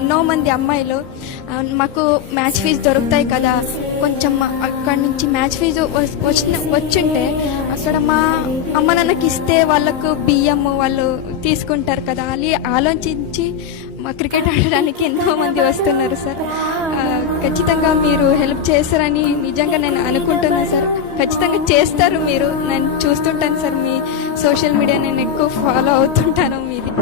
ఎన్నో మంది అమ్మాయిలు మాకు మ్యాచ్ ఫీజు దొరుకుతాయి కదా, కొంచెం అక్కడి నుంచి మ్యాచ్ ఫీజు వచ్చుంటే అక్కడ మా అమ్మ నాన్నకి ఇస్తే వాళ్ళకు బియ్యం వాళ్ళు తీసుకుంటారు కదా అని ఆలోచించి మా క్రికెట్ ఆడడానికి ఎంతో మంది వస్తున్నారు సార్. ఖచ్చితంగా మీరు హెల్ప్ చేస్తారని నిజంగా నేను అనుకుంటున్నాను సార్. ఖచ్చితంగా చేస్తారు మీరు. నేను చూస్తుంటాను సార్, మీ సోషల్ మీడియా నేను ఎక్కువ ఫాలో అవుతుంటాను మీది.